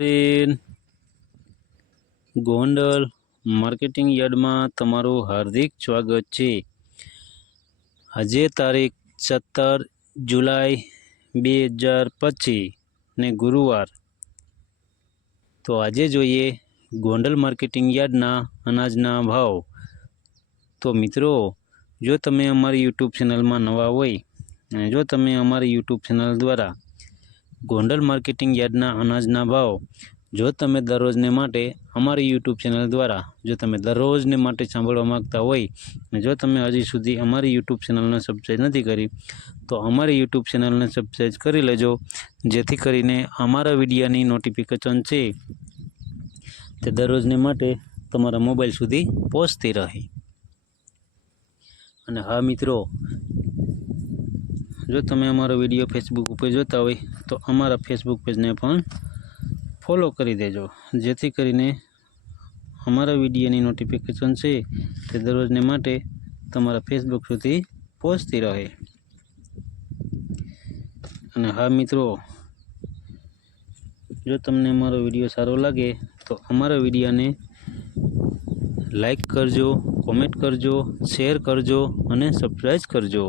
બેન, ગોંડલ માર્કેટિંગ યાર્ડમાં તમારું હાર્દિક સ્વાગત છે। આજે તારીખ 17 જુલાઈ 2025 ને ગુરુવાર। તો આજે જોઈએ ગોંડલ માર્કેટિંગ યાર્ડના અનાજના ભાવ। તો મિત્રો, જો તમે અમારી યુટ્યુબ ચેનલમાં નવા હોય અને જો તમે અમારી યુટ્યુબ ચેનલ દ્વારા ગોંડલ માર્કેટિંગ યાર્ડના અનાજના ભાવ જો તમે દરરોજને માટે અમારી યુટ્યુબ ચેનલ દ્વારા જો તમે દરરોજને માટે સાંભળવા માગતા હોય અને જો તમે હજી સુધી અમારી યુટ્યુબ ચેનલને સબસ્ક્રાઈબ નથી કરી તો અમારી યુટ્યુબ ચેનલને સબસ્ક્રાઈબ કરી લેજો, જેથી કરીને અમારા વિડીયોની નોટિફિકેશન છે તે દરરોજને માટે તમારા મોબાઈલ સુધી પહોંચતી રહે। અને હા મિત્રો, જો તમે અમારો વિડીયો ફેસબુક ઉપર જોતા હોય તો અમારા ફેસબુક પેજને પણ ફોલો કરી દેજો, જેથી કરીને અમારા વિડીયોની નોટિફિકેશન છે તે દરરોજને માટે તમારા ફેસબુક સુધી પહોંચતી રહે। અને હા મિત્રો, જો તમને અમારો વિડીયો સારો લાગે તો અમારા વિડીયોને લાઈક કરજો, કોમેન્ટ કરજો, શેર કરજો અને સબસ્ક્રાઈબ કરજો।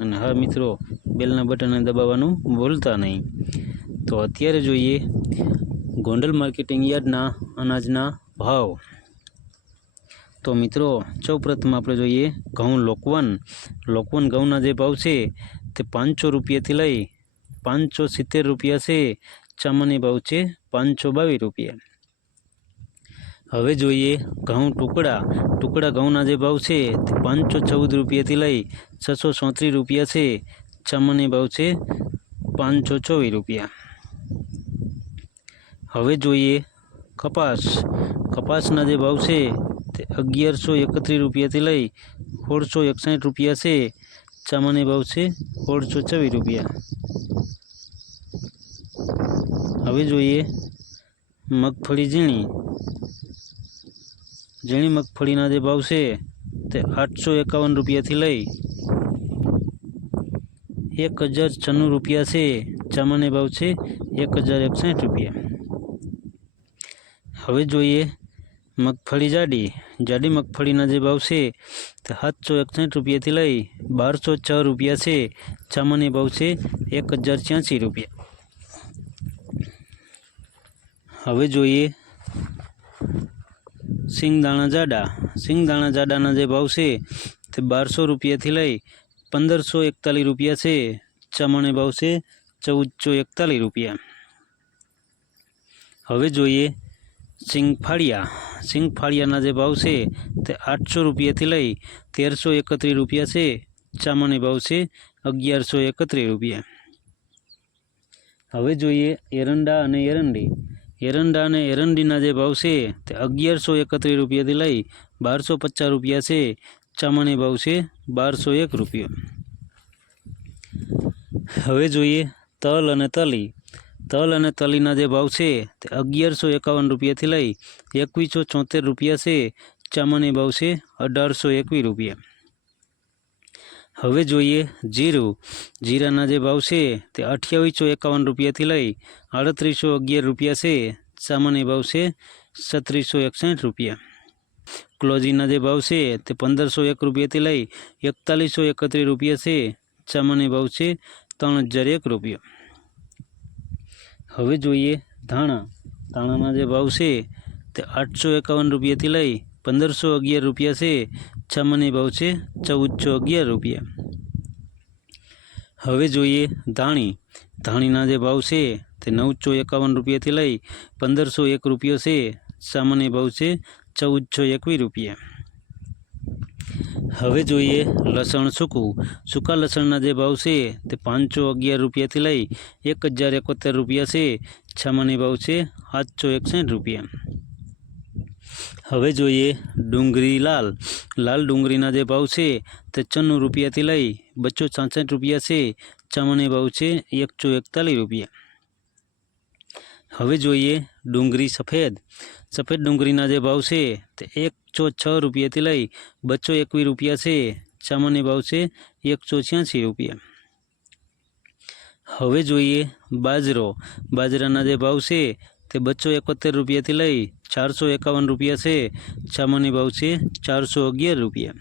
અને હા મિત્રો, બેલના બટનને દબાવવાનું ભૂલતા નહીં। તો અત્યારે જોઈએ ગોંડલ માર્કેટિંગ યાર્ડના અનાજના ભાવ। તો મિત્રો, સૌપ્રથમ આપણે જોઈએ ઘઉં લોકવન ઘઉંના જે ભાવ છે તે 500 રૂપિયાથી લઈ 570 રૂપિયા છે। સામાન્ય ભાવ છે 522 રૂપિયા। હવે જોઈએ ઘઉં ટુકડા ઘઉંના જે ભાવ છે તે 514 રૂપિયાથી લઈ 637 રૂપિયા છે। સામાન્ય ભાવ છે 524 રૂપિયા। હવે જોઈએ કપાસના જે ભાવ છે તે 1131 રૂપિયાથી લઈ 1661 રૂપિયા છે। સામાન્ય ભાવ છે 1624 રૂપિયા। હવે જોઈએ મગફળી ઝીણી મગફળીના જે ભાવ છે તે 851 રૂપિયાથી લઈ 1096 રૂપિયા છે। સામાન્ય ભાવ છે 1061 રૂપિયા। હવે જોઈએ મગફળી જાડી મગફળીના જે ભાવ છે તે 761 રૂપિયાથી લઈ 1206 રૂપિયા છે। સામાન્ય ભાવ છે 1086 રૂપિયા। હવે જોઈએ સિંગદાણા જાડાના જે ભાવ છે તે 1200 રૂપિયાથી લઈ 1541 રૂપિયા છે। સામાન્ય ભાવ છે 1441 રૂપિયા। હવે જોઈએ સિંગફાળિયાના જે ભાવ છે તે 800 રૂપિયાથી લઈ 1331 રૂપિયા છે। સામાન્ય ભાવ છે 1131 રૂપિયા। હવે જોઈએ એરંડા અને એરંડીના જે ભાવ છે તે 1131 રૂપિયાથી લઈ 1250 રૂપિયા છે। સામાન્ય ભાવ છે 1201 રૂપિયા। હવે જોઈએ તલ અને તલીના જે ભાવ છે તે 1151 રૂપિયાથી લઈ 2174 રૂપિયા છે। સામાન્ય ભાવ છે 1821 રૂપિયા। હવે જોઈએ જીરાના જે ભાવ છે તે 2851 રૂપિયાથી લઈ 3811 રૂપિયા છે। સામાન્ય ભાવ છે 3661 રૂપિયા। ક્લોજીના જે ભાવ છે તે 1501 રૂપિયાથી લઈ 4131 રૂપિયા છે। સામાન્ય ભાવ છે 3001 રૂપિયા। હવે જોઈએ ધાણાના જે ભાવ છે તે 851 રૂપિયાથી લઈ 1511 રૂપિયા છે। સામાન્ય ભાવ છે 1411 રૂપિયા। હવે જોઈએ ધાણીના જે ભાવ છે તે 951 રૂપિયાથી લઈ 1501 રૂપિયો છે। સામાન્ય ભાવ છે 1421 રૂપિયા। હવે જોઈએ લસણ સૂકા લસણના જે ભાવ છે તે 511 રૂપિયાથી લઈ 1071 રૂપિયા છે। સામાન્ય ભાવ છે 761 રૂપિયા। હવે જોઈએ ડુંગળી લાલ ડુંગળીના જે ભાવ છે તે 94 રૂપિયાથી લઈ 266 રૂપિયા છે। સામાન્ય ભાવ છે 141 રૂપિયા। હવે જોઈએ ડુંગળી સફેદ ડુંગળીના જે ભાવ છે તે 106 રૂપિયાથી લઈ 221 રૂપિયા છે। સામાન્ય ભાવ છે 186 રૂપિયા। હવે જોઈએ બાજરો. બાજરાના જે ભાવ છે તે 271 રૂપિયાથી લઈ 451 રૂપિયા છે. સામાન્ય ભાવ છે 411 રૂપિયા.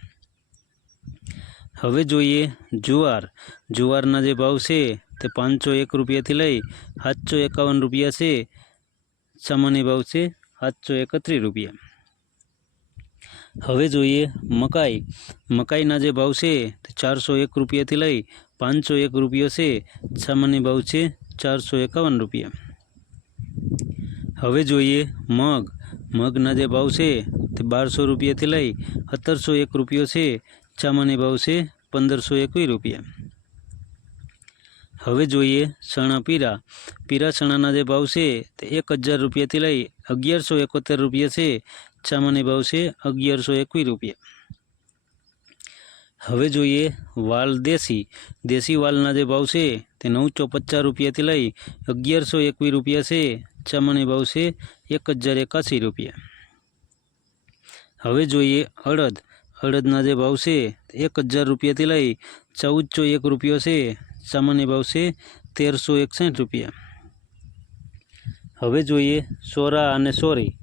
હવે જોઈએ જુવાર. જુવારના જે ભાવ છે તે 501 રૂપિયાથી લઈ 751 રૂપિયા છે. સામાન્ય ભાવ છે 731 રૂપિયા. હવે જોઈએ મકાઈ. મકાઈના જે ભાવ છે તે 401 રૂપિયાથી લઈ 501 રૂપિયો છે. સામાન્ય ભાવ છે 451 રૂપિયા. હવે જોઈએ મગ. મગના જે ભાવ છે તે 1200 રૂપિયાથી લઈ 1701 રૂપિયો છે. સામાન્ય ભાવ છે 1521 રૂપિયા. હવે જોઈએ ચણા પીરા. પીરા ચણાના જે ભાવ છે તે 1000 રૂપિયાથી લઈ 1171 રૂપિયા છે. સામાન્ય ભાવ છે 1121 રૂપિયા. હવે જોઈએ વાલ દેશી. દેશી વાલના જે ભાવ છે તે 950 રૂપિયાથી લઈ 1121 રૂપિયા છે. સામાન્ય ભાવ છે 1081 રૂપિયા. હવે જોઈએ અડદ. અડદના જે ભાવ છે તે 1000 રૂપિયાથી લઈ 1401 રૂપિયો છે. સામાન્ય ભાવ છે 1361 રૂપિયા. હવે જોઈએ સોરા અને સોરી.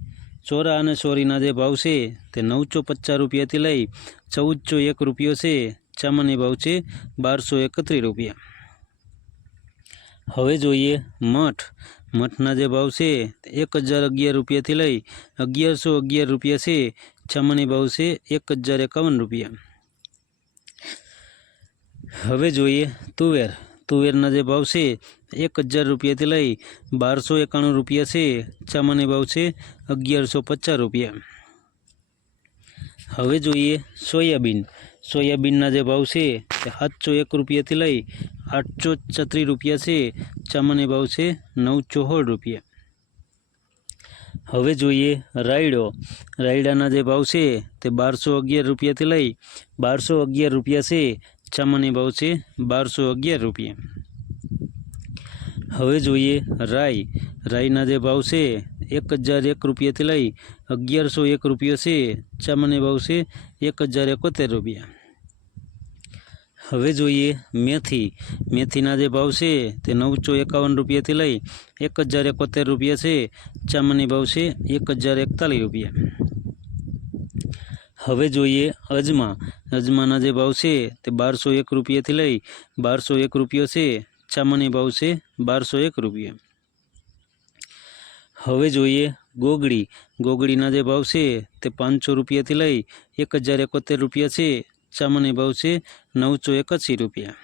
સોરા અને સોરીના જે ભાવ છે તે 950 રૂપિયાથી લઈ 1401 રૂપિયો છે. સામાન્ય ભાવ છે 1231 રૂપિયા. હવે જોઈએ મઠ. મઠના જે ભાવ છે તે 1011 રૂપિયાથી લઈ 1111 રૂપિયા છે. સામાન્ય ભાવ છે 1051 રૂપિયા. હવે જોઈએ તુવેર. તુવેરના જે ભાવ છે 1000 રૂપિયાથી લઈ 1291 રૂપિયા છે. સામાન્ય ભાવ છે 1150 રૂપિયા. હવે જોઈએ સોયાબીન. સોયાબીનના જે ભાવ છે તે 701 રૂપિયાથી લઈ 836 રૂપિયા છે. સામાન્ય ભાવ છે 916 રૂપિયા. હવે જોઈએ રાયડો. રાયડાના જે ભાવ છે તે 1211 રૂપિયાથી લઈ 1211 રૂપિયા છે. સામાન્ય ભાવ છે 1211 રૂપિયા. હવે જોઈએ રાઈ. રાઈના જે ભાવ છે 1001 રૂપિયાથી લઈ 1101 રૂપિયો છે. સામાન્ય ભાવ છે 1071 રૂપિયા. હવે જોઈએ મેથી. મેથીના જે ભાવ છે તે 951 રૂપિયાથી લઈ 1071 રૂપિયા છે. સામાન્ય ભાવ છે 1041 રૂપિયા. હવે જોઈએ અજમા. અજમાના જે ભાવ છે તે 1201 રૂપિયાથી લઈ 1201 રૂપિયો છે. સામાન્ય ભાવ છે 1201 રૂપિયા. હવે જોઈએ ગોગડી. ગોગડીના જે ભાવ છે તે 500 રૂપિયાથી લઈ 1071 રૂપિયા છે. સામાન્ય ભાવ છે 981 રૂપિયા.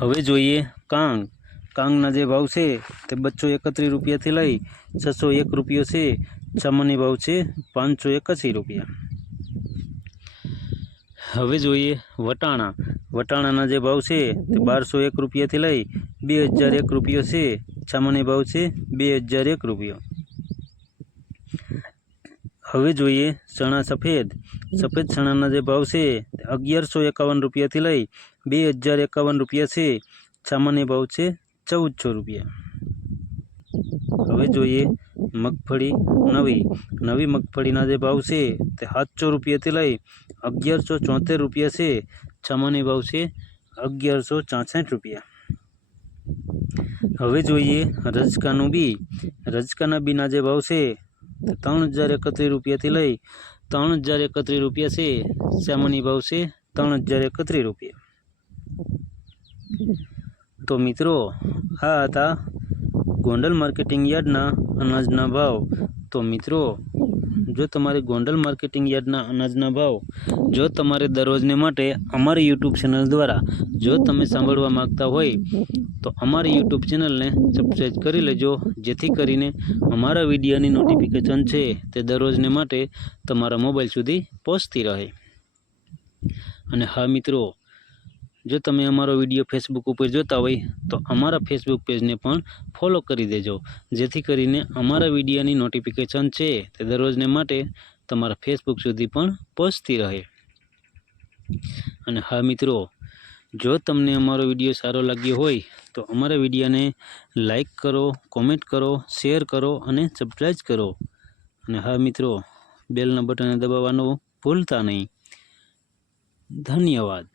હવે જોઈએ કાંગ. કાંગના જે ભાવ છે તે 231 રૂપિયાથી લઈ 601 રૂપિયો છે. સામાન્ય ભાવ છે 581 રૂપિયા. હવે જોઈએ વટાણા. વટાણાના જે ભાવ છે તે 1201 રૂપિયાથી લઈ 2001 રૂપિયો છે. સામાન્ય ભાવ છે 2001 રૂપિયો. હવે જોઈએ ચણા સફેદ. સફેદ ચણાના જે ભાવ છે તે 1151 રૂપિયાથી લઈ 2051 રૂપિયા છે. સામાન્ય ભાવ છે 1400 રૂપિયા. હવે જોઈએ મગફળી નવી. નવી મગફળીના જે ભાવ છે તે 700 રૂપિયાથી લઈ 1174 રૂપિયા છે. સામાન્ય ભાવ છે 1164 રૂપિયા. હવે જોઈએ રજકાનું બી. રજકાના બીના જે ભાવ છે તે 3031 રૂપિયાથી લઈ 3031 રૂપિયા છે. સામાન્ય ભાવ છે 3031 રૂપિયા. તો મિત્રો આ હતા ગોંડલ માર્કેટિંગ યાર્ડના અનાજના ભાવ. તો મિત્રો જો તમારે ગોંડલ માર્કેટિંગ યાર્ડના અનાજના ભાવ જો તમારે દરરોજને માટે અમારી યુટ્યુબ ચેનલ દ્વારા જો તમે સાંભળવા માગતા હોય તો અમારી યુટ્યુબ ચેનલને સબસ્ક્રાઈબ કરી લેજો, જેથી કરીને અમારા વિડીયોની નોટિફિકેશન છે તે દરરોજને માટે તમારા મોબાઈલ સુધી પહોંચતી રહે. અને હા મિત્રો, જો તમે અમારો વિડીયો ફેસબુક ઉપર જોતા હોય તો અમારા ફેસબુક પેજને પણ ફોલો કરી દેજો, જેથી કરીને અમારા વિડીયોની નોટિફિકેશન છે તે દરરોજને માટે તમારા ફેસબુક સુધી પણ પહોંચતી રહે. અને હા મિત્રો, જો તમને અમારો વિડીયો સારો લાગ્યો હોય તો અમારા વિડીયોને લાઈક કરો, કોમેન્ટ કરો, શેર કરો અને સબસ્ક્રાઈબ કરો. અને હા મિત્રો, બેલના બટનને દબાવવાનું ભૂલતા નહીં. ધન્યવાદ.